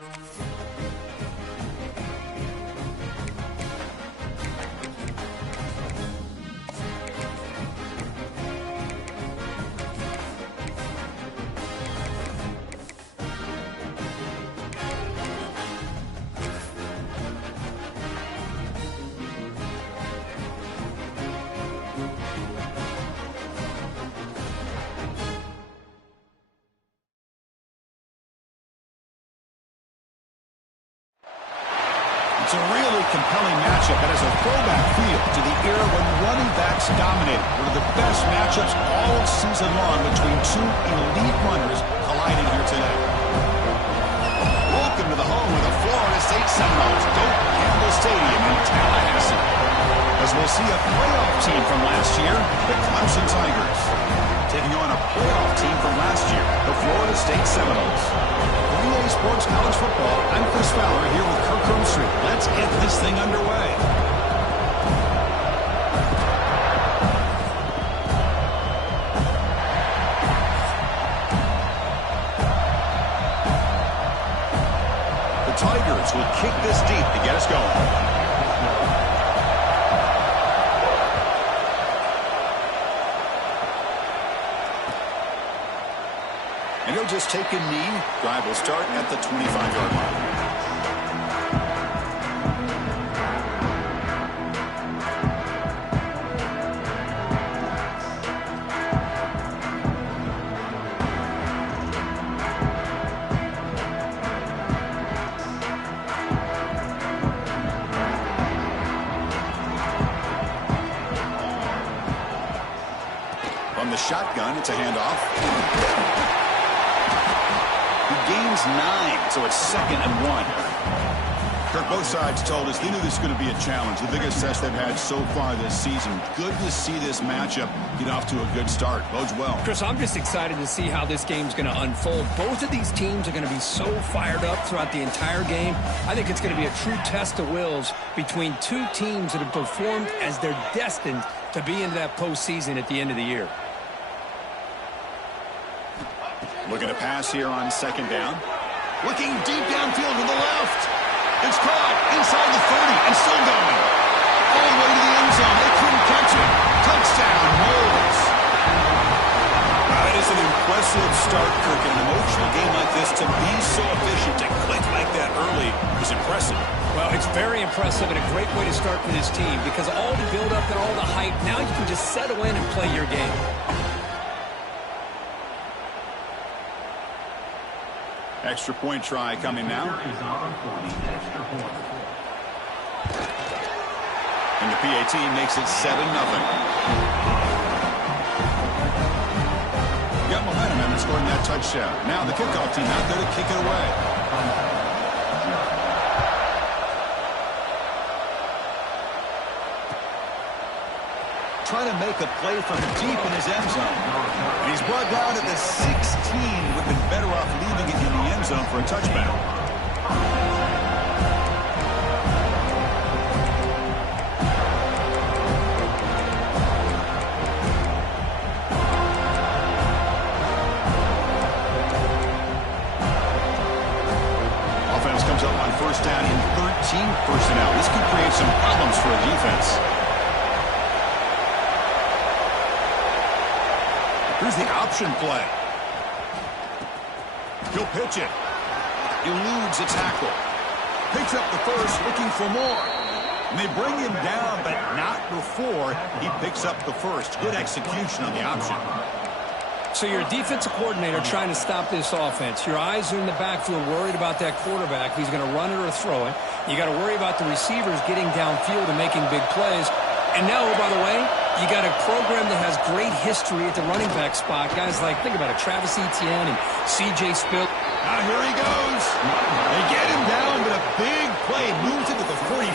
It's a really compelling matchup that has a throwback feel to the era when running backs dominated. One of the best matchups all season long between two elite runners colliding here today. Welcome to the home of the Florida State Seminoles, Doak Campbell Stadium in Tallahassee. As we'll see a playoff team from last year, the Clemson Tigers, taking on a playoff team from last year, the Florida State Seminoles. For EA Sports College Football, I'm Chris Fowler here with Kirk Hermstreet. Let's get this thing underway. The Tigers will kick this deep to get us going. And he'll just take a knee. Drive will start at the 25-yard line. From the shotgun, it's a handoff. Gains 9, so it's 2nd and 1. Kirk, both sides told us they knew this was going to be a challenge, the biggest test they've had so far this season. Good to see this matchup get off to a good start. Bodes well. Chris, I'm just excited to see how this game's going to unfold. Both of these teams are going to be so fired up throughout the entire game. I think it's going to be a true test of wills between two teams that have performed as they're destined to be into that postseason at the end of the year. Looking to pass here on 2nd down. Looking deep downfield to the left. It's caught inside the 30 and still going. All the way to the end zone. They couldn't catch it. Touchdown, Noles. That is an impressive start, Kirk. In an emotional game like this, to be so efficient, to click like that early is impressive. Well, it's very impressive and a great way to start for this team because all the build-up and all the hype, now you can just settle in and play your game. Extra point try coming now. And the PAT makes it 7-0. Got momentum and scoring that touchdown. Now the kickoff team out there to kick it away. Trying to make a play from deep in his end zone. And he's brought down at the 16. Would have been better off leaving it in the end zone for a touchback. Offense comes up on 1st down in 13 personnel. This could create some problems for a defense. Here's the option play. He'll pitch it. Eludes a tackle. Picks up the first, looking for more. And they bring him down, but not before he picks up the first. Good execution on the option. So you're a defensive coordinator trying to stop this offense. Your eyes are in the backfield worried about that quarterback. He's going to run it or throw it. You got to worry about the receivers getting downfield and making big plays. And now, oh, by the way, you got a program that has great history at the running back spot. Guys like, think about it, Travis Etienne and C.J. Spill. Now here he goes. They get him down, but a big play moves it to the 45.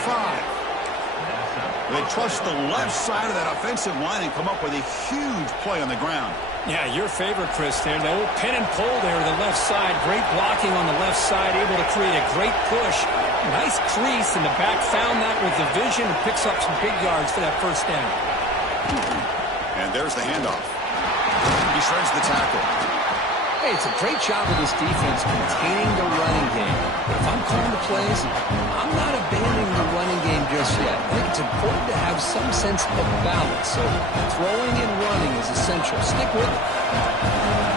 They trust the left side of that offensive line and come up with a huge play on the ground. Yeah, your favorite, Chris, there. The old pin and pull there to the left side. Great blocking on the left side, able to create a great push. Nice crease, and the back found that with the vision and picks up some big yards for that 1st down. And there's the handoff. He shreds the tackle. Hey, it's a great job of this defense containing the running game. If plays, I'm not abandoning the running game just yet. I think it's important to have some sense of balance. So throwing and running is essential. Stick with it.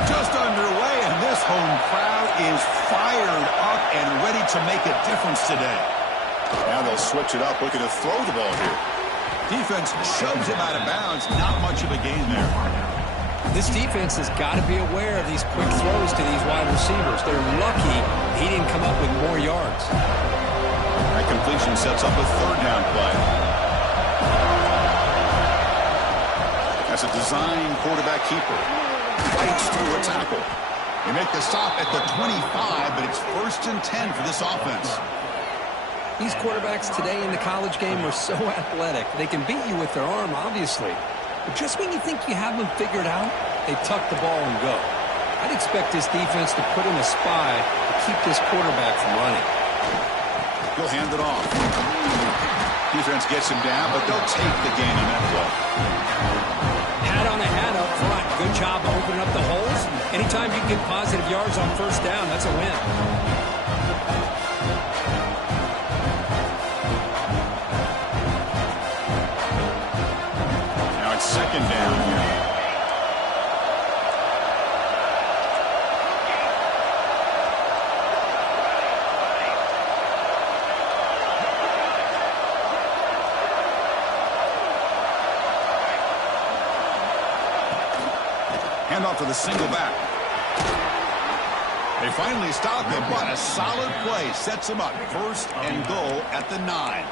Just underway, and this home crowd is fired up and ready to make a difference today. Now they'll switch it up, looking to throw the ball here. Defense shoves him out of bounds. Not much of a gain there. This defense has got to be aware of these quick throws to these wide receivers. They're lucky he didn't come up with more yards. That completion sets up a third down play. That's a design quarterback keeper. Fights through a tackle. They make the stop at the 25, but it's 1st and 10 for this offense. These quarterbacks today in the college game are so athletic. They can beat you with their arm, obviously. But just when you think you have them figured out, they tuck the ball and go. I'd expect this defense to put in a spy to keep this quarterback from running. He'll hand it off. Defense gets him down, but they'll take the gain on that play. Hat on a hat up front. Good job opening up the holes. Anytime you get positive yards on 1st down, that's a win. Now it's 2nd down here. Handoff to the single back. They finally stop him, but a solid play sets him up. 1st and goal at the 9.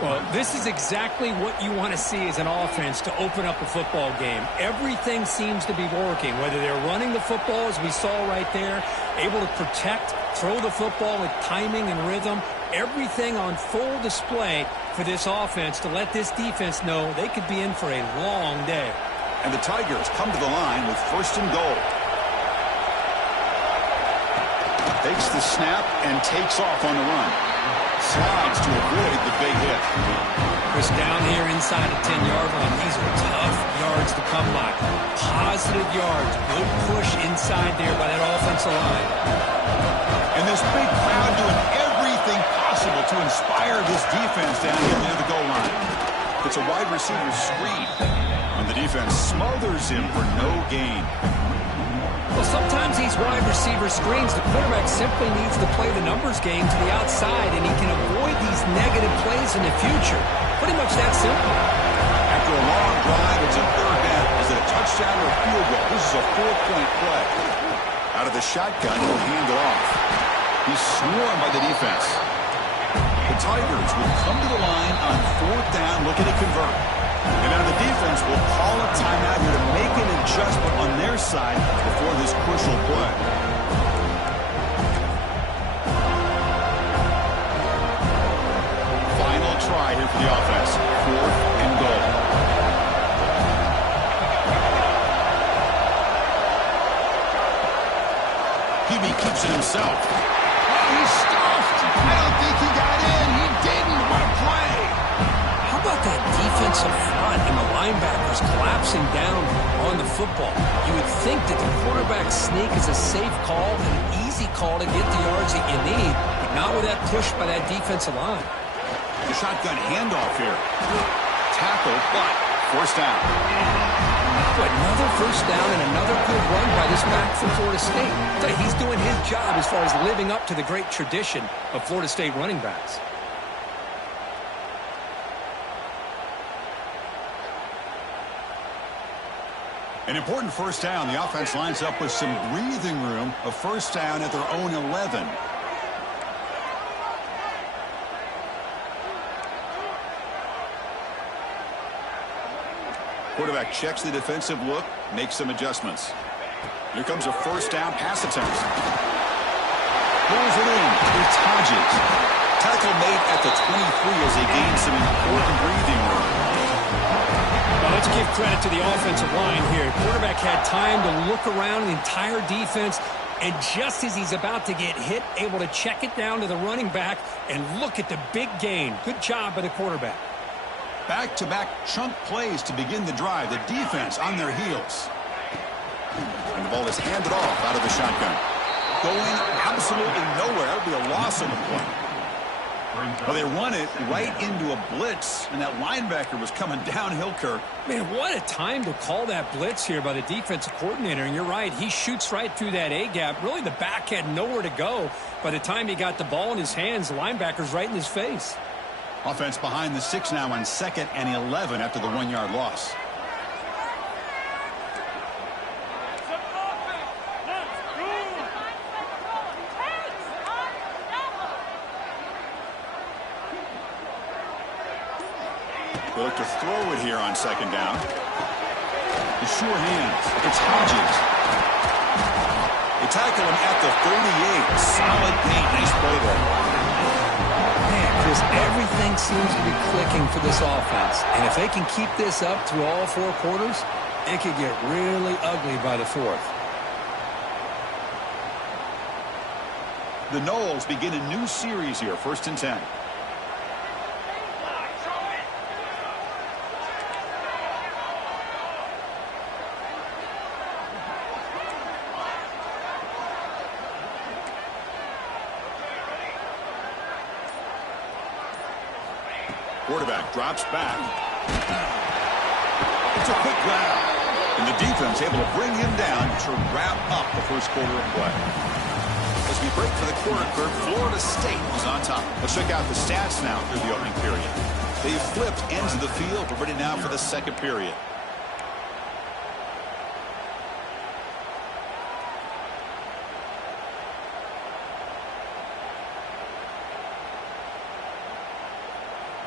Well, this is exactly what you want to see as an offense to open up a football game. Everything seems to be working, whether they're running the football, as we saw right there, able to protect, throw the football with timing and rhythm. Everything on full display for this offense to let this defense know they could be in for a long day. And the Tigers come to the line with 1st and goal. Takes the snap and takes off on the run. Slides to avoid the big hit. Chris, down here inside the 10-yard line, these are tough yards to come by. Positive yards. Good push inside there by that offensive line. And this big crowd doing everything possible to inspire this defense down here near the goal line. It's a wide receiver screen. And the defense smothers him for no gain. Well, sometimes these wide receiver screens, the quarterback simply needs to play the numbers game to the outside, and he can avoid these negative plays in the future. Pretty much that simple. After a long drive, it's a 3rd down. Is it a touchdown or a field goal? This is a 4-point play. Out of the shotgun, he'll hand it off. He's swarmed by the defense. The Tigers will come to the line on 4th down, looking to convert. And now the defense will call a timeout here to make an adjustment on their side before this crucial play. Final try here for the offense. 4th and goal. Hebe keeps it himself. Oh, he's stuffed. I don't think he got in. He didn't. What a play. How about that defensive front and the linebackers collapsing down on the football? You would think that the quarterback sneak is a safe call and an easy call to get the yards that you need, but not with that push by that defensive line. The shotgun handoff here. Tackle, but 1st down. Another 1st down and another good run by this back from Florida State. He's doing his job as far as living up to the great tradition of Florida State running backs. An important 1st down. The offense lines up with some breathing room. A 1st down at their own 11. Quarterback checks the defensive look, makes some adjustments. Here comes a 1st down pass attempt. Pulls it in. It's Hodges. Tackle made at the 23 as they gain some important breathing room. Well, let's give credit to the offensive line here. Quarterback had time to look around the entire defense, and just as he's about to get hit, able to check it down to the running back and look at the big gain. Good job by the quarterback. Back-to-back chunk plays to begin the drive. The defense on their heels. And the ball is handed off out of the shotgun. going absolutely nowhere. That would be a loss on the play. Well, they run it right into a blitz, and that linebacker was coming downhill, Kirk. Man, what a time to call that blitz here by the defensive coordinator. And you're right, he shoots right through that A-gap. Really, the back had nowhere to go. By the time he got the ball in his hands, the linebacker's right in his face. Offense behind the 6 now on 2nd and 11 after the 1-yard loss. They look to throw it here on 2nd down. The sure hands. It's Hodges. They tackle him at the 38. Solid gain. Nice play there. Man, Chris, everything seems to be clicking for this offense. And if they can keep this up through all 4 quarters, it could get really ugly by the 4th. The Noles begin a new series here. 1st and 10. Quarterback drops back. It's a quick grab. And the defense able to bring him down to wrap up the 1st quarter of play. As we break for the quarter, Kirk, Florida State is on top. Let's check out the stats now through the opening period. They've flipped ends of the field. We're ready now for the 2nd period.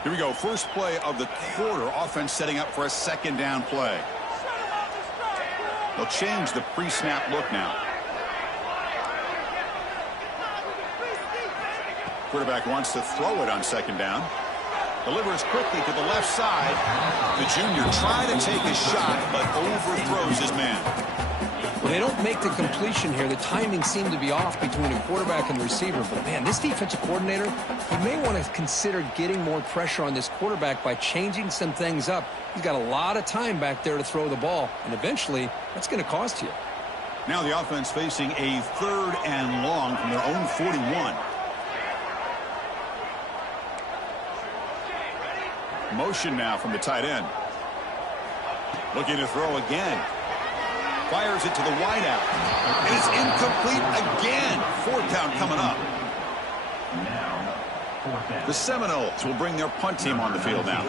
Here we go. First play of the quarter. Offense setting up for a 2nd down play. They'll change the pre-snap look now. Quarterback wants to throw it on 2nd down. Delivers quickly to the left side. The junior trying to take a shot, but overthrows his man. Well, they don't make the completion here. The timing seemed to be off between a quarterback and the receiver. But, man, this defensive coordinator, he may want to consider getting more pressure on this quarterback by changing some things up. He's got a lot of time back there to throw the ball, and eventually that's going to cost you. Now the offense facing a 3rd and long from their own 41. Motion now from the tight end. Looking to throw again. Fires it to the wideout. And it's incomplete again. 4th down coming up. The Seminoles will bring their punt team on the field now.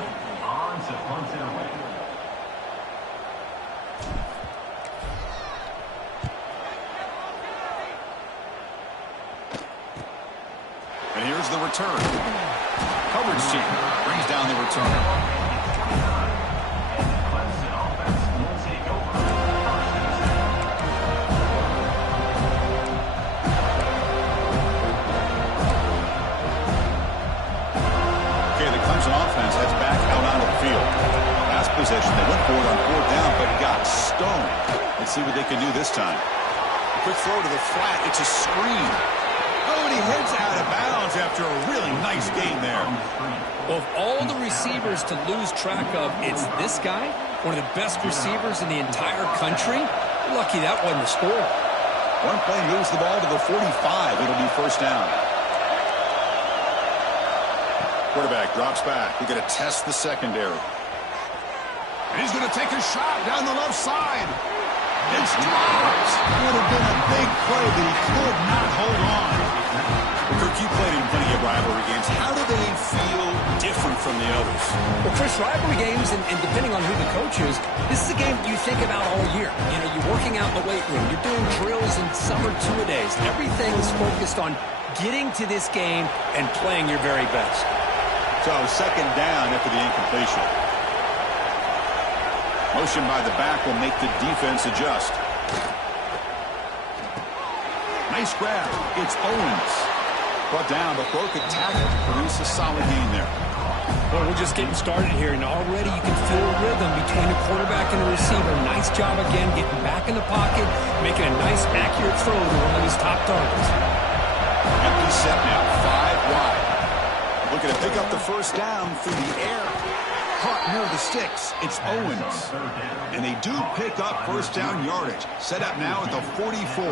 And here's the return. Coverage team brings down the return. Clemson offense heads back out onto the field. Last possession, they went for it on 4th down, but got stoned. Let's see what they can do this time. Quick throw to the flat. It's a screen. Oh, and he heads out of bounds after a really nice game there. Well, of all the receivers to lose track of, it's this guy, one of the best receivers in the entire country. Lucky that wasn't the score. One play moves the ball to the 45. It'll be 1st down. Quarterback drops back. We're going to test the secondary. And he's going to take a shot down the left side. It's dropped. Would have been a big play, but he could not hold on. Kirk, you played in plenty of rivalry games. How do they feel different from the others? Well, Chris, rivalry games, and depending on who the coach is, this is a game you think about all year. You know, you're working out in the weight room. You're doing drills in summer 2-a-days. Everything is focused on getting to this game and playing your very best. So 2nd down after the incompletion. Motion by the back will make the defense adjust. Nice grab. It's Owens. Brought down, but broke a tackle. Produced a solid gain there. Well, we're just getting started here, and already you can feel a rhythm between the quarterback and the receiver. Nice job again getting back in the pocket, making a nice accurate throw to one of his top targets. Empty set now, 5 wide. Looking to pick up the 1st down through the air. Caught near the sticks. It's Owens. And they do pick up 1st down yardage. Set up now at the 44.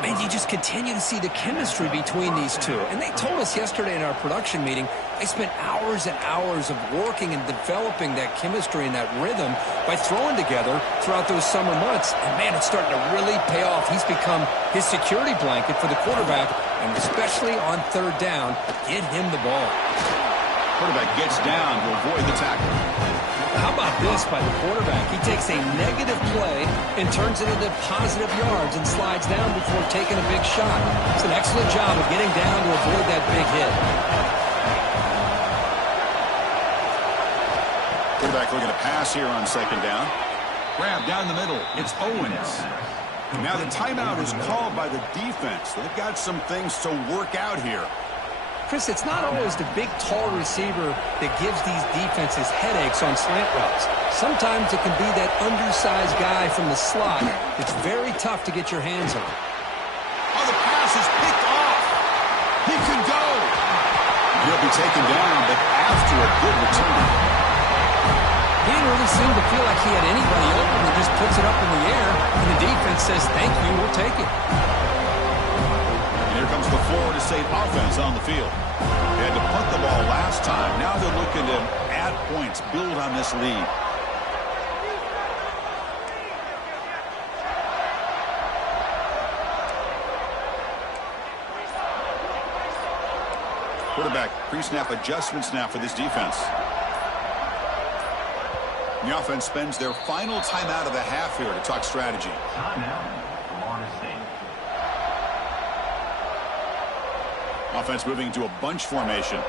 Man, you just continue to see the chemistry between these two. And they told us yesterday in our production meeting, they spent hours and hours of working and developing that chemistry and that rhythm by throwing together throughout those summer months. And, man, it's starting to really pay off. He's become his security blanket for the quarterback, and especially on third down, get him the ball. Quarterback gets down to avoid the tackle. How about this by the quarterback? He takes a negative play and turns it into positive yards and slides down before taking a big shot. It's an excellent job of getting down to avoid that big hit. Quarterback looking to pass here on second down. Grab down the middle. It's Owens. Now the timeout is called by the defense. They've got some things to work out here. Chris, it's not always the big, tall receiver that gives these defenses headaches on slant routes. Sometimes it can be that undersized guy from the slot. It's very tough to get your hands on. Oh, the pass is picked off. He could go. He'll be taken down, but after a good return. He didn't really seem to feel like he had anybody open. He just puts it up in the air, and the defense says, thank you, we'll take it. Here comes the Florida State offense on the field. They had to punt the ball last time. Now they're looking to add points, build on this lead. Quarterback pre-snap adjustments now for this defense. The offense spends their final timeout of the half here to talk strategy. Offense moving into a bunch formation.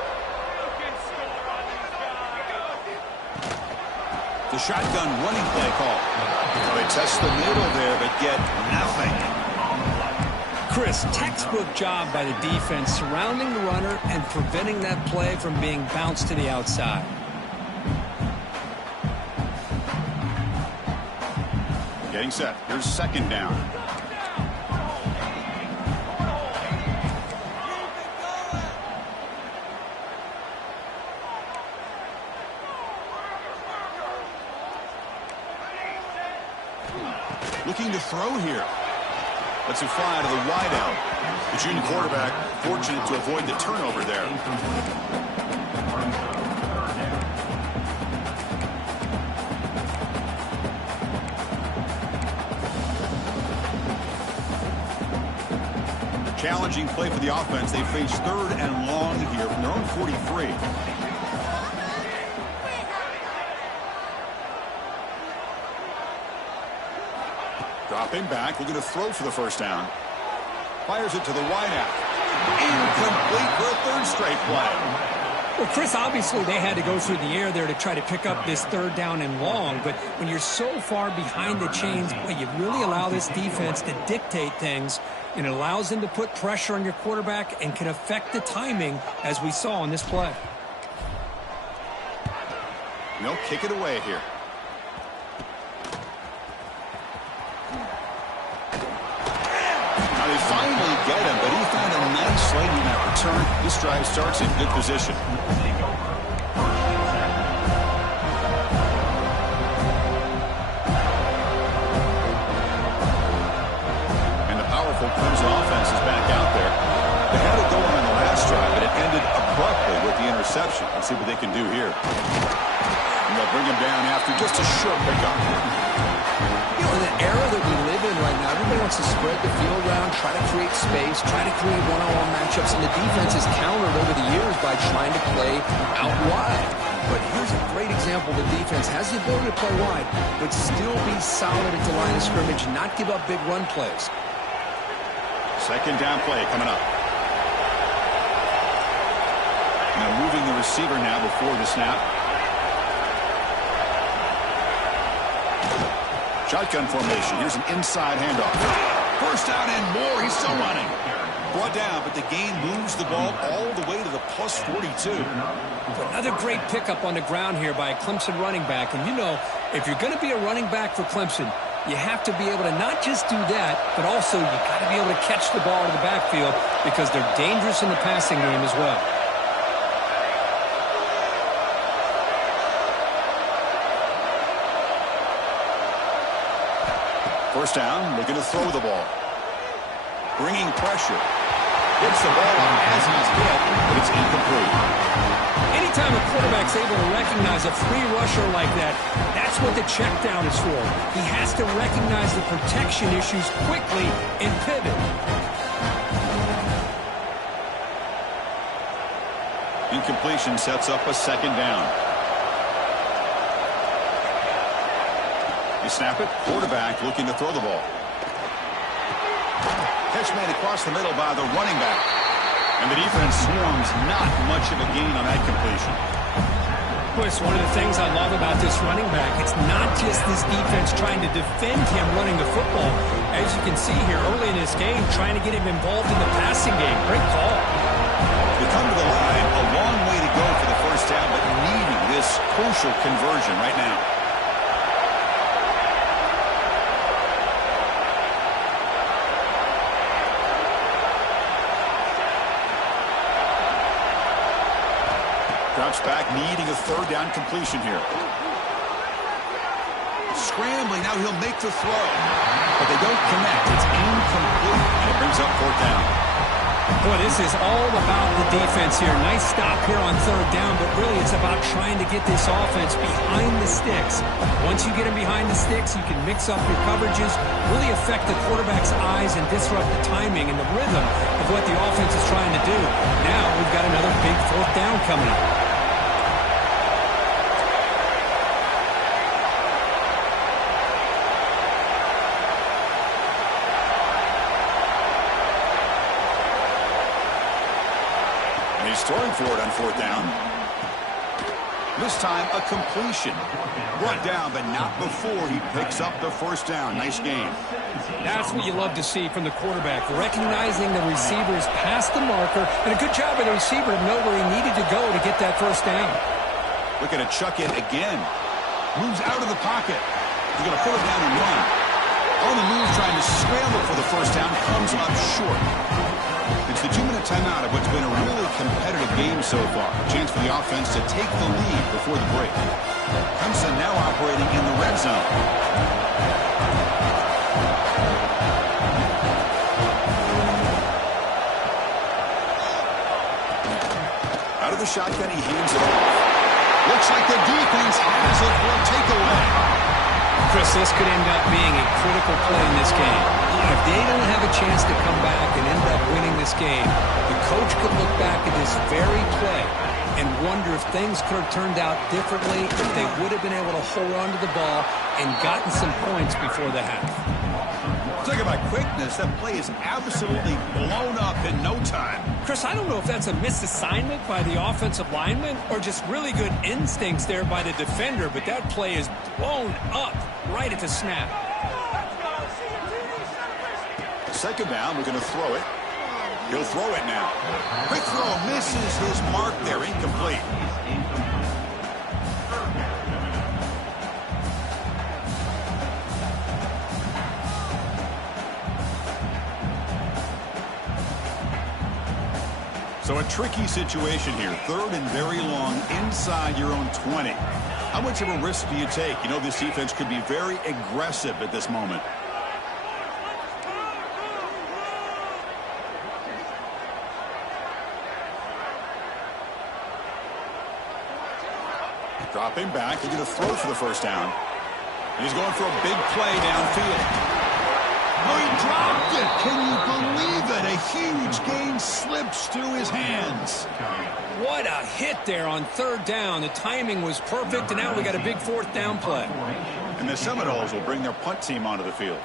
The shotgun running play call. Well, they test the middle there, but get nothing. Chris, textbook job by the defense surrounding the runner and preventing that play from being bounced to the outside. Getting set. Here's second down. Looking to throw here. Lets it fly out of the wideout. The junior quarterback fortunate to avoid the turnover there. Challenging play for the offense. They face third and long here from their own 43. Dropping back, looking to throw for the first down. Fires it to the wideout. Incomplete for a third straight play. Well, Chris, obviously they had to go through the air there to try to pick up this third down and long, but when you're so far behind the chains, boy, you really allow this defense to dictate things, and it allows them to put pressure on your quarterback and can affect the timing, as we saw on this play. They'll kick it away here. Now they finally get him, but he found a nice lane in that return. This drive starts in good position. And the powerful Clemson offense is back out there. They had it going on the last drive, but it ended abruptly with the interception. Let's see what they can do here. And they'll bring him down after just a short pickup. You know, in the era that we live in right now, everybody wants to spread the field around, try to create space, try to create one-on-one matchups, and the defense has countered over the years by trying to play out wide. But here's a great example. The defense has the ability to play wide, but still be solid at the line of scrimmage, not give up big run plays. Second down play coming up. Now moving the receiver now before the snap. Shotgun formation. Here's an inside handoff. First down and more. He's still running. Brought down, but the gain moves the ball all the way to the plus 42. Another great pickup on the ground here by a Clemson running back. And you know, if you're going to be a running back for Clemson, you have to be able to not just do that, but also you got to be able to catch the ball in the backfield because they're dangerous in the passing game as well. First down, looking to throw the ball. bringing pressure. Gets the ball on as he's hit, but it's incomplete. Anytime a quarterback's able to recognize a free rusher like that, that's what the check down is for. He has to recognize the protection issues quickly and pivot. Incompletion sets up a second down. You snap it, quarterback looking to throw the ball. Catch made across the middle by the running back. And the defense swarms not much of a gain on that completion. Chris, one of the things I love about this running back, it's not just this defense trying to defend him running the football. As you can see here early in this game, trying to get him involved in the passing game. Great call. They come to the line, a long way to go for the first down, but needing this crucial conversion right now. Drops back, needing a third down completion here. Scrambling, now he'll make the throw. But they don't connect. It's incomplete, and it brings up fourth down. Boy, this is all about the defense here. Nice stop here on third down, but really it's about trying to get this offense behind the sticks. Once you get them behind the sticks, you can mix up your coverages, really affect the quarterback's eyes and disrupt the timing and the rhythm of what the offense is trying to do. Now we've got another big fourth down coming up. He's throwing for it on fourth down. This time, a completion. Brought down, but not before he picks up the first down. Nice game. That's what you love to see from the quarterback, recognizing the receivers past the marker, and a good job by the receiver to know where he needed to go to get that first down. Looking to chuck it again. Moves out of the pocket. He's going to pull it down and run. On the move, trying to scramble for the first down, comes up short. It's the 2-minute timeout of what's been a really competitive game so far. A chance for the offense to take the lead before the break. Clemson now operating in the red zone. Out of the shotgun, he hands it off. Looks like the defense has it for a takeaway. Chris, this could end up being a critical play in this game. If they don't have a chance to come back and end up winning this game, the coach could look back at this very play and wonder if things could have turned out differently, if they would have been able to hold on to the ball and gotten some points before the half. Talk about quickness. That play is absolutely blown up in no time. Chris, I don't know if that's a misassignment by the offensive lineman or just really good instincts there by the defender, but that play is blown up right at the snap. Second down, we're going to throw it. He'll throw it now. Quick throw, misses his mark there, incomplete. So a tricky situation here. Third and very long inside your own 20. How much of a risk do you take? You know this defense could be very aggressive at this moment. Dropping back, he's going to throw for the first down. He's going for a big play downfield. Oh, he dropped it! Can you believe it? A huge gain slips through his hands. What a hit there on third down. The timing was perfect, and now we got a big fourth down play. And the Seminoles will bring their punt team onto the field.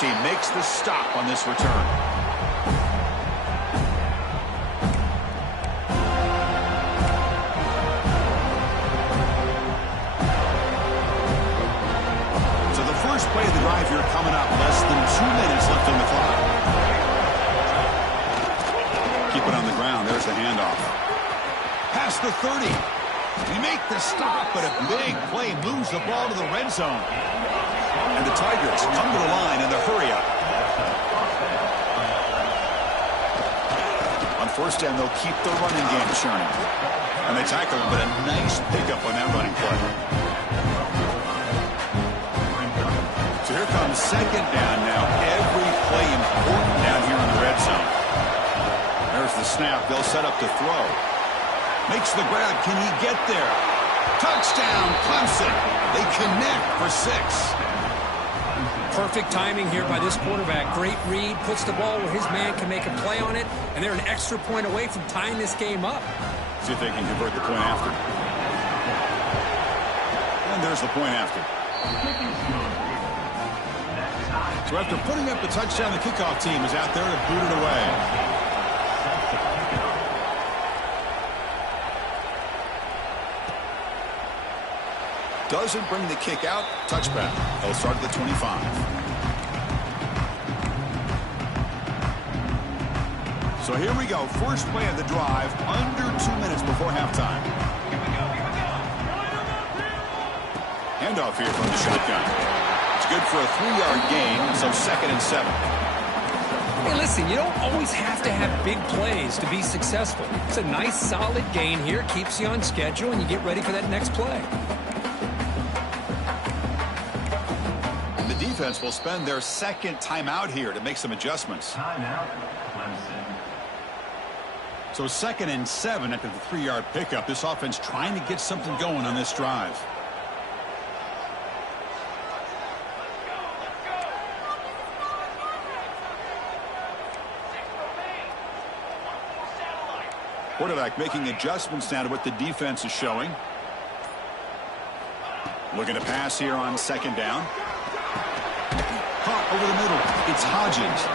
She makes the stop on this return. So the first play of the drive here coming up. Less than 2 minutes left on the clock. Keep it on the ground. There's the handoff. Past the 30. They make the stop, but a big play moves the ball to the red zone. And the Tigers come to the line in the hurry-up. On first down, they'll keep the running game churning. And they tackle him, but a nice pickup on that running play. So here comes second down now. Every play important down here in the red zone. There's the snap. They'll set up to throw. Makes the grab. Can he get there? Touchdown, Clemson. They connect for 6. Perfect timing here by this quarterback. Great read. Puts the ball where his man can make a play on it. And they're an extra point away from tying this game up. See if they can convert the point after. And there's the point after. So after putting up the touchdown, the kickoff team is out there to boot it away. Doesn't bring the kick out. Touchback. They'll start at the 25. So here we go. First play of the drive. Under 2 minutes before halftime. Handoff here from the shotgun. It's good for a 3-yard gain, so 2nd and 7. Hey, listen, you don't always have to have big plays to be successful. It's a nice, solid gain here. Keeps you on schedule, and you get ready for that next play. And the defense will spend their second timeout here to make some adjustments. Timeout, Clemson. So 2nd and 7 after the 3-yard pickup. This offense trying to get something going on this drive. Quarterback making adjustments now to what the defense is showing. Looking to pass here on 2nd down. Caught over the middle. It's Hodgins.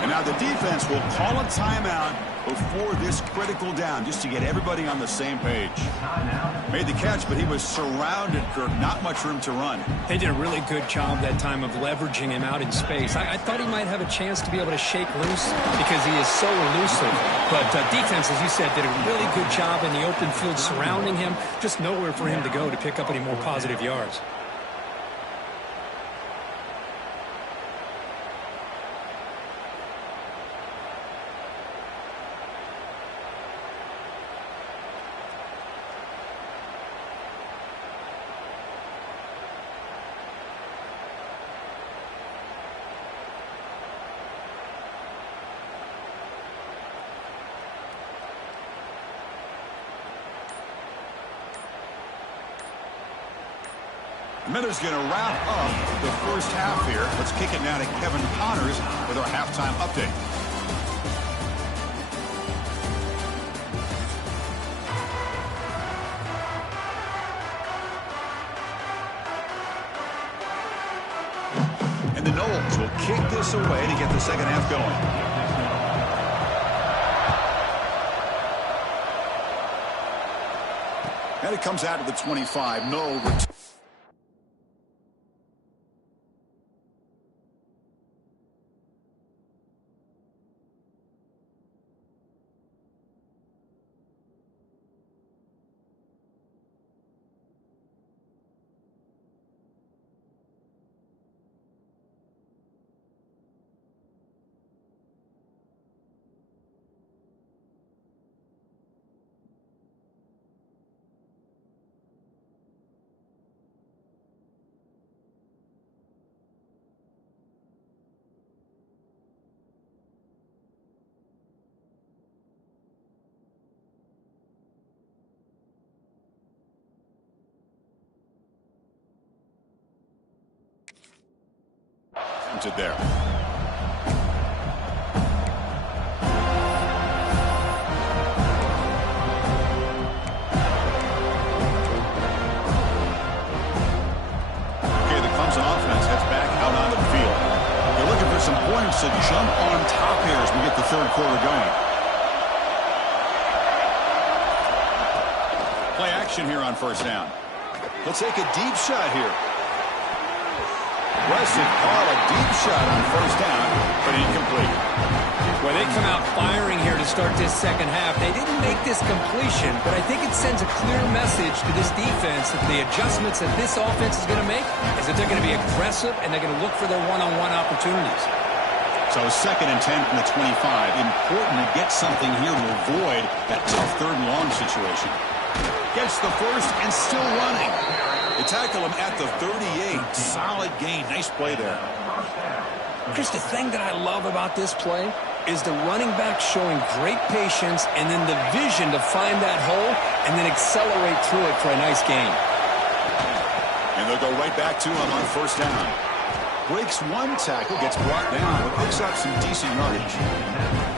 And now the defense will call a timeout before this critical down, just to get everybody on the same page. Made the catch, but he was surrounded, Kirk. Not much room to run. They did a really good job that time of leveraging him out in space. I thought he might have a chance to be able to shake loose because he is so elusive. But defense, as you said, did a really good job in the open field surrounding him. Just nowhere for him to go to pick up any more positive yards. Miller's going to wrap up the first half here. Let's kick it now to Kevin Connors with our halftime update. And the Noles will kick this away to get the second half going. And it comes out to the 25. No return. To there. Okay, the Clemson offense heads back out onto the field. They're looking for some points to jump on top here as we get the third quarter going. Play action here on first down. Let's take a deep shot here. Aggressive call, a deep shot on first down, but incomplete. Well, they come out firing here to start this second half. They didn't make this completion, but I think it sends a clear message to this defense that the adjustments that this offense is going to make is that they're going to be aggressive and they're going to look for their one-on-one opportunities. So 2nd and 10 from the 25. Important to get something here to avoid that tough 3rd and long situation. Gets the first and still running. They tackle him at the 38. Solid gain. Nice play there. Chris, the thing that I love about this play is the running back showing great patience and then the vision to find that hole and then accelerate through it for a nice gain. And they'll go right back to him on first down. Breaks one tackle, gets brought down, but picks up some decent yardage.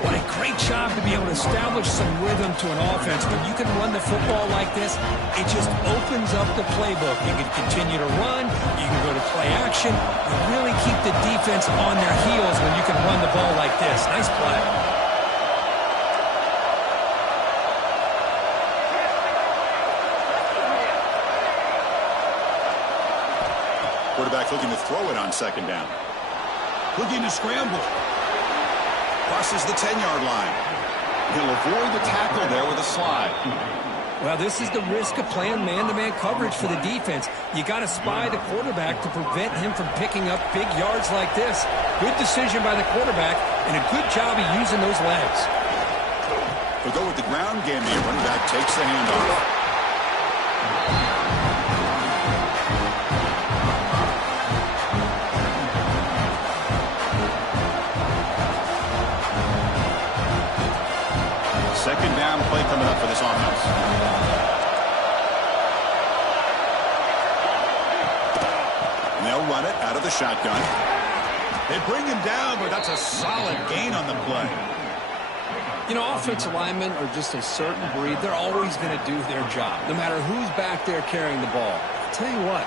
What a great job to be able to establish some rhythm to an offense. When you can run the football like this, it just opens up the playbook. You can continue to run. You can go to play action. You really keep the defense on their heels when you can run the ball like this. Nice play. Quarterback looking to throw it on second down. Looking to scramble. Crosses the 10-yard line. He'll avoid the tackle there with a slide. Well, this is the risk of playing man-to-man coverage for the defense. You got to spy the quarterback to prevent him from picking up big yards like this. Good decision by the quarterback and a good job of using those legs. They'll go with the ground game here. Running back takes the handoff. Second down play coming up for this offense. And they'll run it out of the shotgun. They bring him down, but that's a solid gain on the play. You know, offensive linemen are just a certain breed. They're always going to do their job, no matter who's back there carrying the ball. I'll tell you what,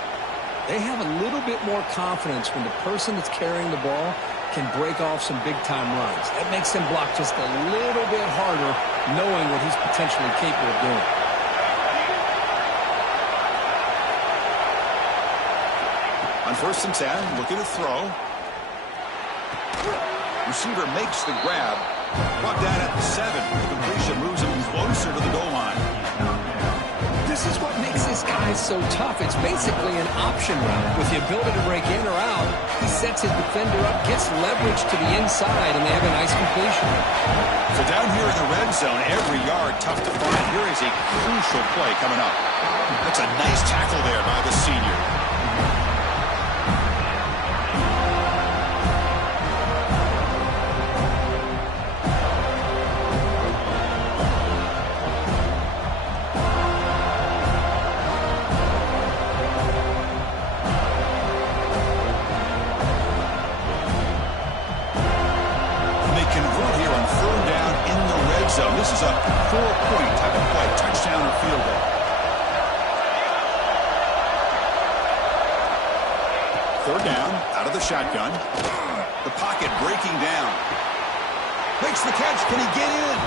they have a little bit more confidence when the person that's carrying the ball can break off some big-time runs. That makes them block just a little bit harder, knowing what he's potentially capable of doing. On first and 10, looking to throw. Receiver makes the grab. Brought down at the 7. The completion moves him closer to the goal line. This is what makes this guy so tough. It's basically an option route. With the ability to break in or out, he sets his defender up, gets leverage to the inside, and they have a nice completion. So down here in the red zone, every yard tough to find. Here is a crucial play coming up. That's a nice tackle there by the senior. zone. This is a 4-point type of play, touchdown or field goal. Third down, out of the shotgun. The pocket breaking down. Makes the catch. Can he get in?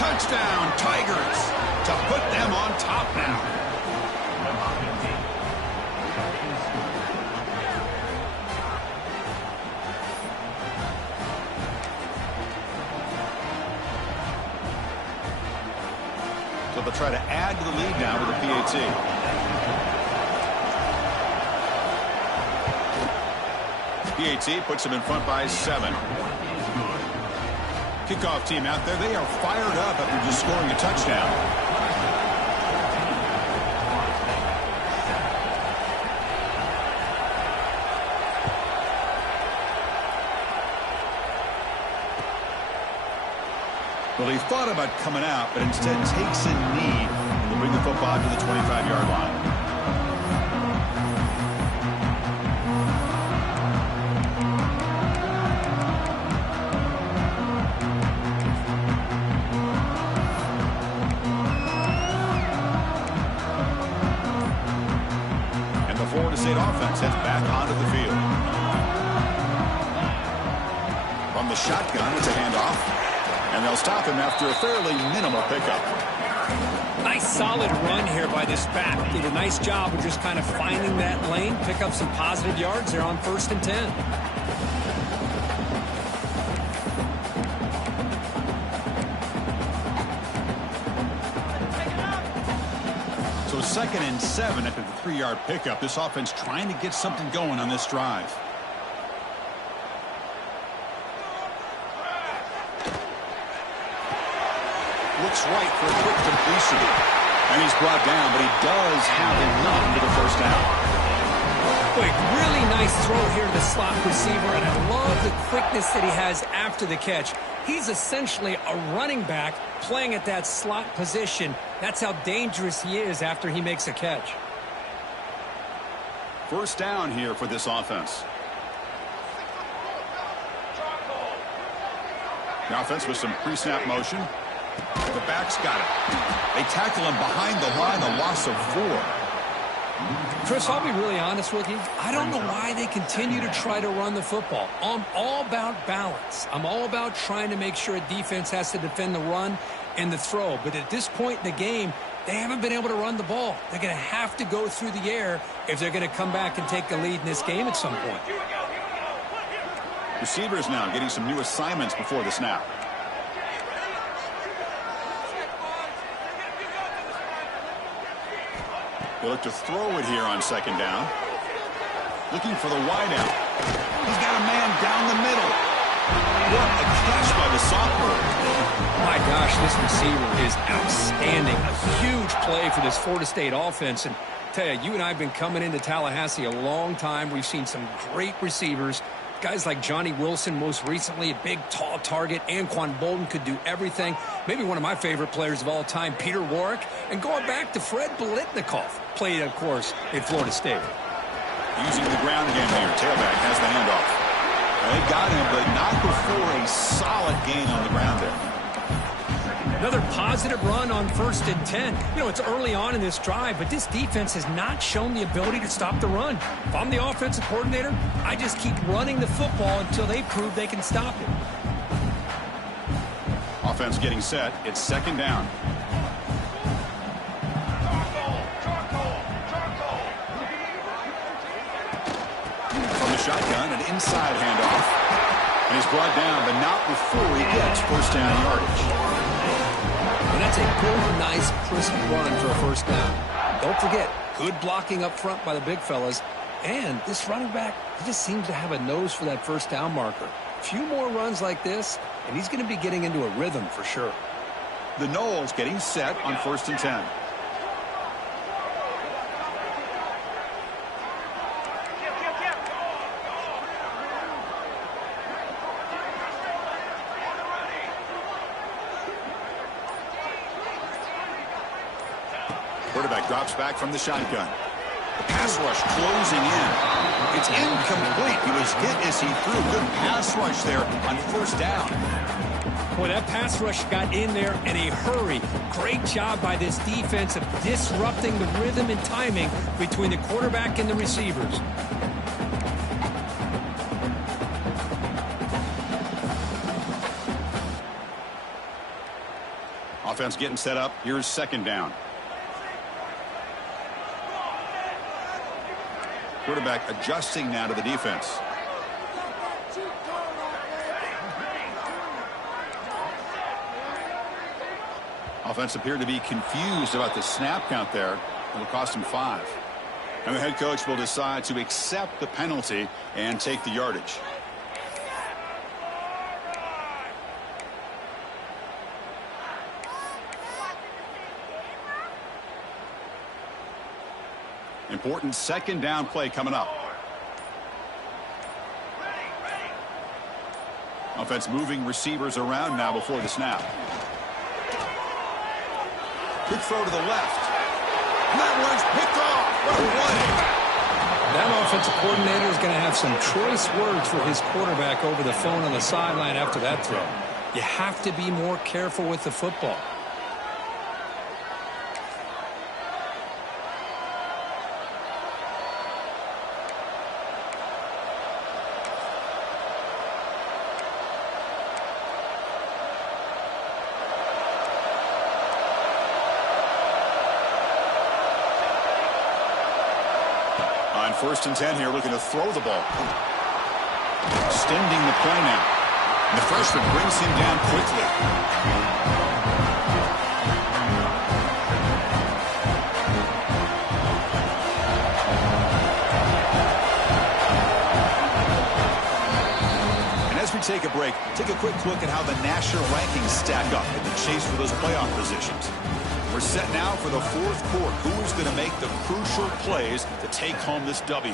Touchdown, Tigers, to put them on top now. So they'll try to add to the lead now with a PAT. PAT puts them in front by 7. Kickoff team out there, they are fired up after just scoring a touchdown. Well, he thought about coming out, but instead takes a knee and will bring the football to the 25-yard line. And the Florida State offense heads back onto the field. From the shotgun, it's a handoff. And they'll stop him after a fairly minimal pickup. Nice solid run here by this back. Did a nice job of just kind of finding that lane, pick up some positive yards there on 1st and 10. So 2nd and 7 after the 3-yard pickup. This offense trying to get something going on this drive. Looks right for a quick completion. And he's brought down, but he does have enough for the first down. Quick, really nice throw here to the slot receiver, and I love the quickness that he has after the catch. He's essentially a running back playing at that slot position. That's how dangerous he is after he makes a catch. First down here for this offense. The offense with some pre-snap motion. The back's got it. They tackle him behind the line, a loss of 4. Chris, I'll be really honest with you. I don't know why they continue to try to run the football. I'm all about balance. I'm all about trying to make sure a defense has to defend the run and the throw. But at this point in the game, they haven't been able to run the ball. They're going to have to go through the air if they're going to come back and take the lead in this game at some point. Receivers now getting some new assignments before the snap. They look to throw it here on second down. Looking for the wideout. He's got a man down the middle. What a catch by the sophomore. My gosh, this receiver is outstanding. A huge play for this Florida State offense. And tell you and I have been coming into Tallahassee a long time. We've seen some great receivers. Guys like Johnny Wilson, most recently, a big, tall target. Anquan Bolden could do everything. Maybe one of my favorite players of all time, Peter Warrick. And going back to Fred Biletnikoff, played, of course, at Florida State. Using the ground game here. Tailback has the handoff. They got him, but not before a solid gain on the ground there. Another positive run on 1st and 10. You know, it's early on in this drive, but this defense has not shown the ability to stop the run. If I'm the offensive coordinator, I just keep running the football until they prove they can stop it. Offense getting set. It's second down. From the shotgun, an inside handoff. And he's brought down, but not before he gets first down yardage. And that's a good, nice, crisp run for a first down. Don't forget, good blocking up front by the big fellas. And this running back, he just seems to have a nose for that first down marker. A few more runs like this, and he's going to be getting into a rhythm for sure. The Noles getting set on 1st and 10. Quarterback drops back from the shotgun. The pass rush closing in. It's incomplete. He was hit as he threw. Good pass rush there on first down. Boy, that pass rush got in there in a hurry. Great job by this defense of disrupting the rhythm and timing between the quarterback and the receivers. Offense getting set up. Here's second down. Quarterback adjusting now to the defense. Offense appeared to be confused about the snap count there. It'll cost him 5. And the head coach will decide to accept the penalty and take the yardage. Important second down play coming up. Offense moving receivers around now before the snap. Quick throw to the left. And that one's picked off. What a play. That offensive coordinator is going to have some choice words for his quarterback over the phone on the sideline after that throw. You have to be more careful with the football. On 1st and 10 here, looking to throw the ball. Extending the play now. And the freshman brings him down quickly. And as we take a break, take a quick look at how the national rankings stack up in the chase for those playoff positions. We're set now for the fourth quarter. Who is going to make the crucial plays to take home this W?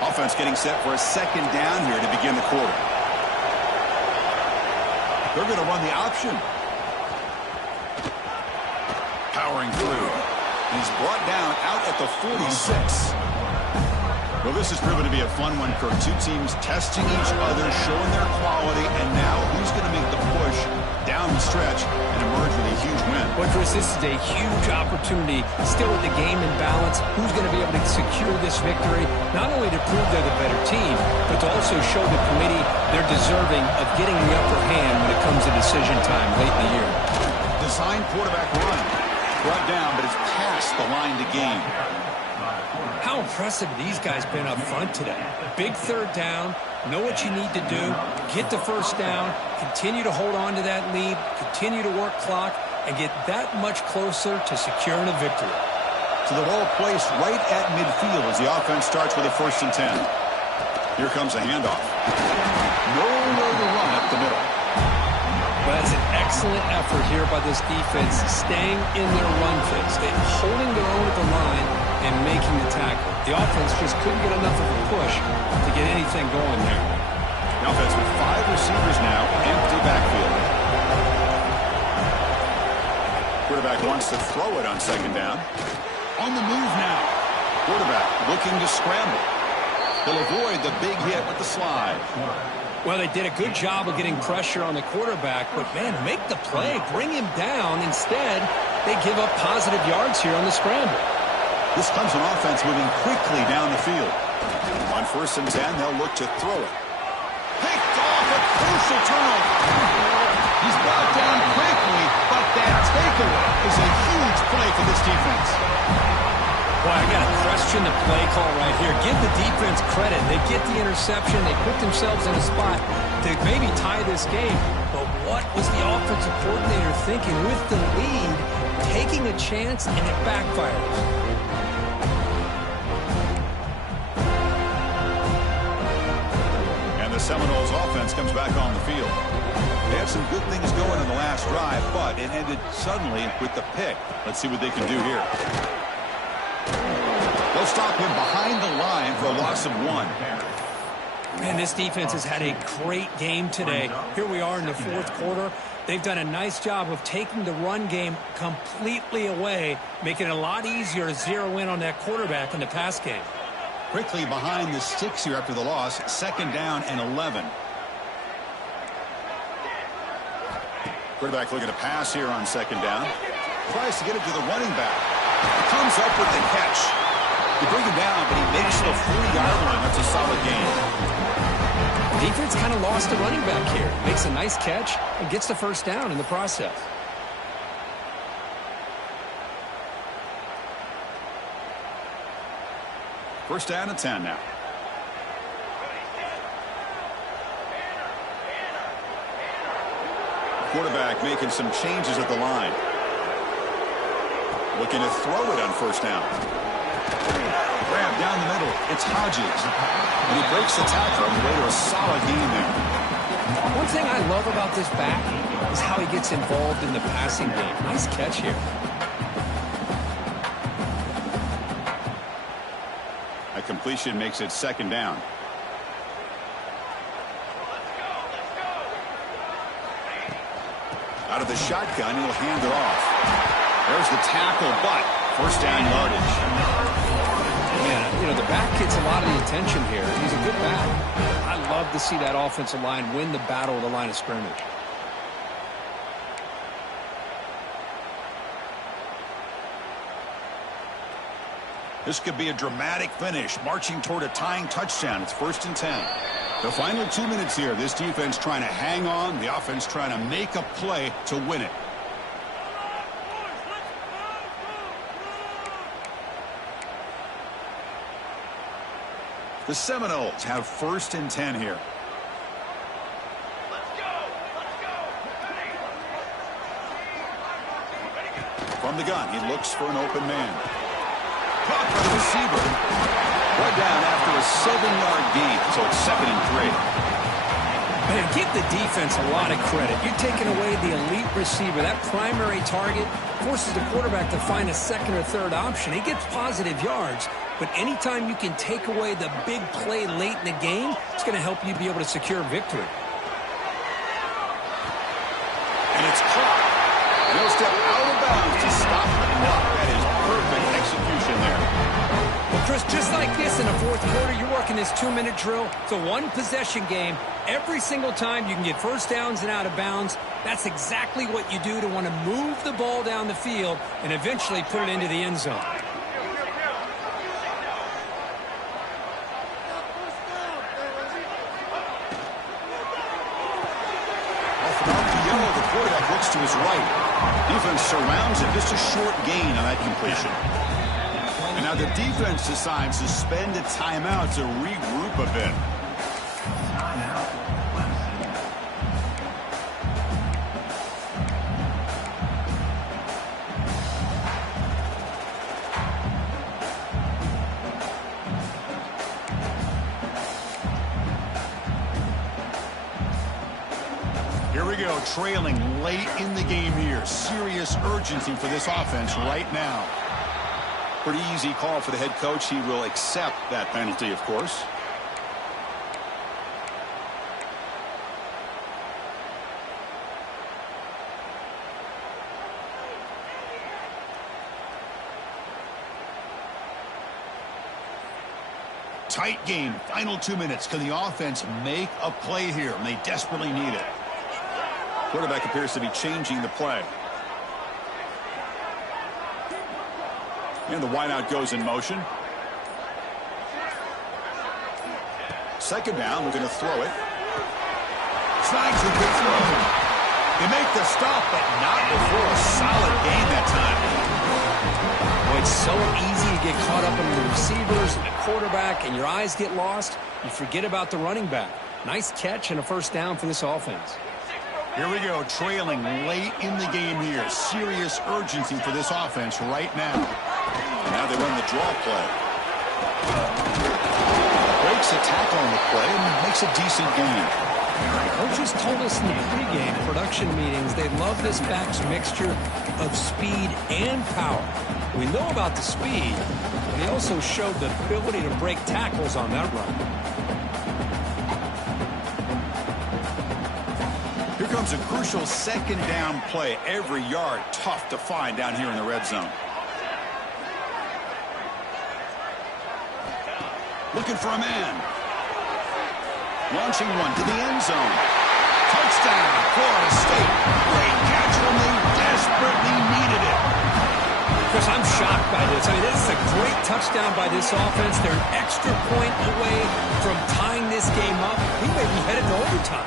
Offense getting set for a second down here to begin the quarter. They're going to run the option. Powering through. He's brought down out at the 46. Well, this has proven to be a fun one, Kirk. Two teams testing each other, showing their quality, and now who's going to make the push down the stretch and emerge with a huge win? Well, Chris, this is a huge opportunity. Still with the game in balance, who's going to be able to secure this victory, not only to prove they're the better team, but to also show the committee they're deserving of getting the upper hand when it comes to decision time late in the year. Design quarterback run. Brought down, but it's past the line to gain. How impressive these guys been up front today. Big third down, know what you need to do, get the first down, continue to hold on to that lead, continue to work clock, and get that much closer to securing a victory. So the ball placed right at midfield as the offense starts with a 1st and 10. Here comes a handoff. Nowhere to run up the middle. Well, that's an excellent effort here by this defense, staying in their run fits, holding their own at the line and making the tackle. The offense just couldn't get enough of a push to get anything going there. The offense with 5 receivers now, empty backfield. Quarterback wants to throw it on 2nd down. On the move now. Quarterback looking to scramble. He'll avoid the big hit with the slide. Well, they did a good job of getting pressure on the quarterback, but, man, make the play, bring him down. Instead, they give up positive yards here on the scramble. This Clemson offense moving quickly down the field. On 1st and 10, they'll look to throw it. Picked off, a crucial turnover. He's brought down quickly, but that takeaway is a huge play for this defense. Boy, I got to question the play call right here. Give the defense credit. They get the interception. They put themselves in a spot to maybe tie this game. But what was the offensive coordinator thinking with the lead, taking a chance, and it backfires? And the Seminoles offense comes back on the field. They had some good things going in the last drive, but it ended suddenly with the pick. Let's see what they can do here. They'll stop him behind the line for a loss of 1. Man, this defense has had a great game today. Here we are in the 4th quarter. They've done a nice job of taking the run game completely away, making it a lot easier to zero in on that quarterback in the pass game. Quickly behind the sticks here after the loss. 2nd down and 11. Quarterback looking to pass here on 2nd down. Tries to get it to the running back. Comes up with the catch. They bring him down, but he makes the 40-yard line. That's a solid gain. Defense kind of lost the running back here. Makes a nice catch and gets the first down in the process. First down and 10 now. Quarterback making some changes at the line. Looking to throw it on 1st down. Grab down the middle. It's Hodges. And he breaks the tackle on the way to a solid game there. One thing I love about this back is how he gets involved in the passing game. Nice catch here. A completion makes it 2nd down. Out of the shotgun, he'll hand it off. There's the tackle, but 1st down yardage. Man, you know, the back gets a lot of the attention here. He's a good back. I love to see that offensive line win the battle of the line of scrimmage. This could be a dramatic finish, marching toward a tying touchdown. It's 1st and 10. The final 2 minutes here, this defense trying to hang on, the offense trying to make a play to win it. The Seminoles have 1st and 10 here. From the gun, he looks for an open man. caught by the receiver. Brought down after a 7-yard gain, so it's 2nd and 3. Man, give the defense a lot of credit. You're taking away the elite receiver. That primary target forces the quarterback to find a second or third option. He gets positive yards, but anytime you can take away the big play late in the game, it's going to help you be able to secure victory. And it's caught. He'll step out of bounds to stop the clock. That is perfect execution there. Well, Chris, just like this in the fourth quarter, you're working this 2-minute drill. It's a one-possession game. Every single time you can get first downs and out of bounds, that's exactly what you do to want to move the ball down the field and eventually put it into the end zone. Off the yellow, the quarterback looks to his right. Defense surrounds him. Just a short gain on that completion. And now the defense decides to spend a timeout to regroup a bit. Timeout, Clemson. Here we go, trailing late in the game here. Serious urgency for this offense right now. Pretty easy call for the head coach. He will accept that penalty, of course. Tight game, final 2 minutes. Can the offense make a play here? And they desperately need it. Quarterback appears to be changing the play. And the wideout goes in motion. 2nd down, we're going to throw it. Snags a good throw. They make the stop, but not before a solid gain that time. Well, it's so easy to get caught up in the receivers and the quarterback, and your eyes get lost. You forget about the running back. Nice catch and a first down for this offense. Here we go, trailing late in the game here. Serious urgency for this offense right now. Now they run the draw play. Breaks a tackle on the play and makes a decent gain. Coaches told us in the pregame production meetings they love this back's mixture of speed and power. We know about the speed, but he also showed the ability to break tackles on that run. Here comes a crucial 2nd down play. Every yard tough to find down here in the red zone. Looking for a man. Launching one to the end zone. Touchdown, Florida State. Great catch when they desperately needed it. Chris, I'm shocked by this. I mean, this is a great touchdown by this offense. They're an extra point away from tying this game up. We may be headed to overtime.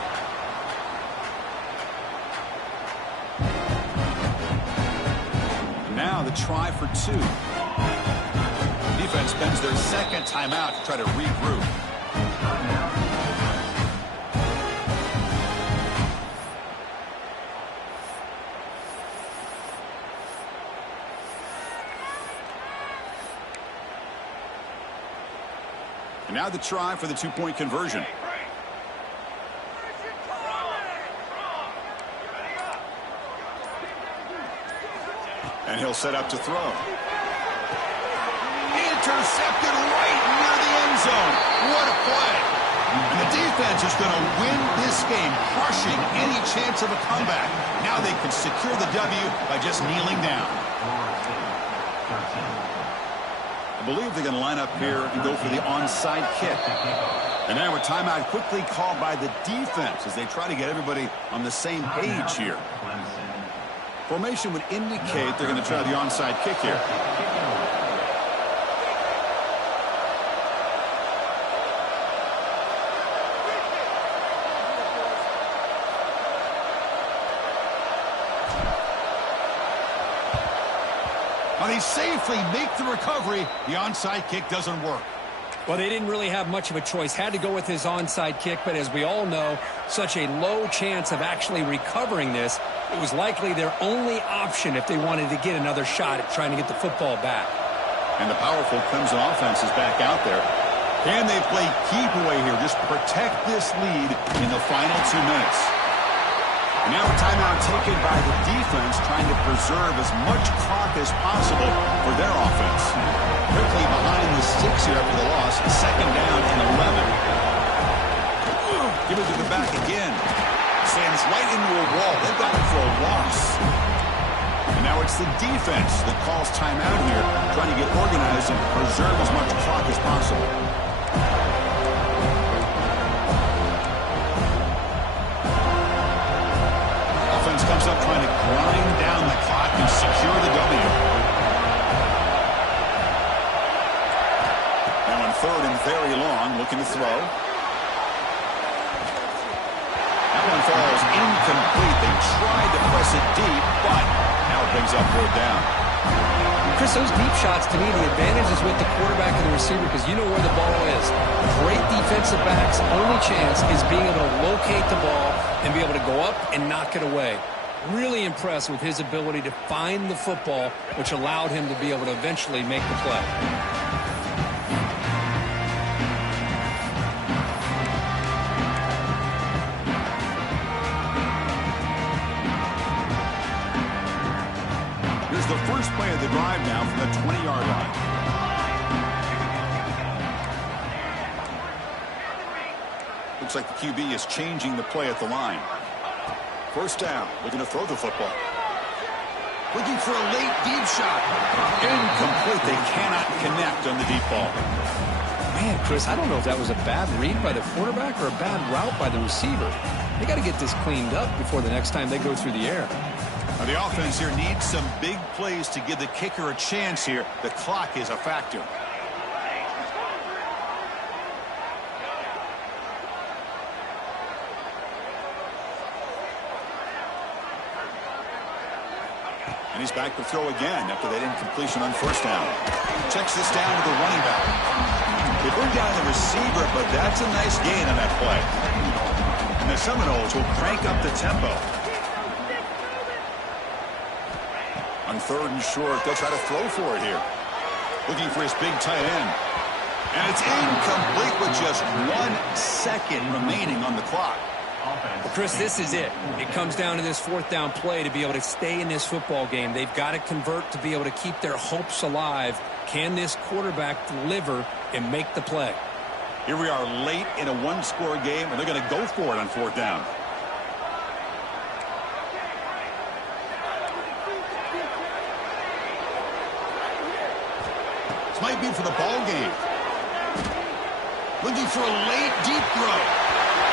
Now the try for 2. Defense spends their 2nd timeout to try to regroup. And now the try for the 2-point conversion. And he'll set up to throw. Intercepted right near the end zone. What a play. And the defense is going to win this game, crushing any chance of a comeback. Now they can secure the W by just kneeling down. I believe they're going to line up here and go for the onside kick. And now a timeout quickly called by the defense as they try to get everybody on the same page here. Formation would indicate they're going to try the onside kick here. Now they safely make the recovery. The onside kick doesn't work. Well, they didn't really have much of a choice. Had to go with his onside kick, but as we all know, such a low chance of actually recovering this. It was likely their only option if they wanted to get another shot at trying to get the football back. And the powerful Clemson offense is back out there. Can they play keep away here? Just protect this lead in the final 2 minutes. And now a timeout taken by the defense, trying to preserve as much clock as possible for their offense. Quickly behind the 6 here after the loss. 2nd down and 11. Give it to the back again. Stands right into a wall. They've got it for a loss. And now it's the defense that calls timeout here, trying to get organized and preserve as much clock as possible. Offense comes up trying to grind down the clock and secure the W. Now on 3rd and very long, looking to throw. That one falls incomplete. They tried to press it deep, but now it brings up 4th down. Chris, those deep shots, to me, the advantage is with the quarterback and the receiver because you know where the ball is. Great defensive backs' only chance is being able to locate the ball and be able to go up and knock it away. Really impressed with his ability to find the football, which allowed him to be able to eventually make the play. The first play of the drive now from the 20-yard line. Looks like the QB is changing the play at the line. 1st down, looking to throw the football. Looking for a late deep shot. Incomplete. They cannot connect on the deep ball. Man, Chris, I don't know if that was a bad read by the quarterback or a bad route by the receiver. They got to get this cleaned up before the next time they go through the air. Now the offense here needs some big plays to give the kicker a chance here. The clock is a factor. And he's back to throw again after that incompletion on 1st down. Checks this down to the running back. They bring down the receiver, but that's a nice gain on that play. And the Seminoles will crank up the tempo. On 3rd and short, they'll try to throw for it here. Looking for his big tight end. And it's incomplete with just 1 second remaining on the clock. Well, Chris, this is it. It comes down to this 4th down play to be able to stay in this football game. They've got to convert to be able to keep their hopes alive. Can this quarterback deliver and make the play? Here we are late in a 1-score game, and they're going to go for it on 4th down. Might be for the ball game. Looking for a late deep throw.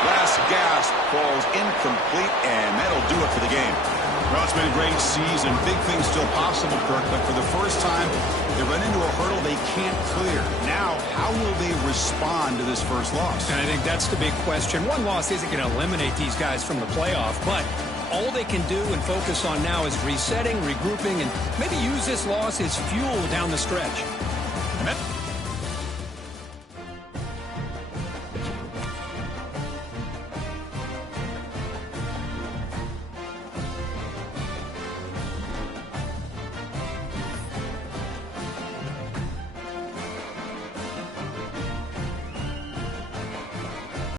Last gasp falls incomplete, and that'll do it for the game. Well, it's been a great season. Big things still possible, Kirk, but for the first time, they run into a hurdle they can't clear. Now, how will they respond to this first loss? And I think that's the big question. One loss isn't going to eliminate these guys from the playoff, but all they can do and focus on now is resetting, regrouping, and maybe use this loss as fuel down the stretch. And that